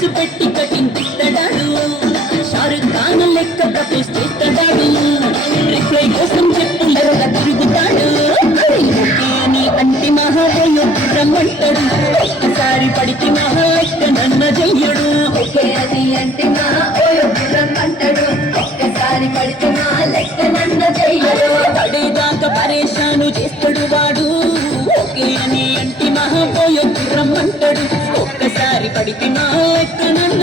మనసు పెట్టి కటింపిస్తాడు షారుఖ్ ఖాన్ లెక్క ప్రపోజ్ చేస్తాడు రిప్లై కోసం చెప్పులెరగ తిరుగుతాడు ఓకే అని అంటి మహాదేవ్ రమ్మంటాడు ఒక్కసారి పడికి మహా లెక్క నన్న చెయ్యడు ఓకే అని అంటే మా రమ్మంటాడు ఒక్కసారి పడితే మా లెక్క నన్న చెయ్యడు పడేదాకా పరేషాను చేస్తాడు వాడు ఓకే అని అంటి మహాపోయొద్దు రమ్మంటాడు ఒక్కసారి పడికి మా లెక్క నన్న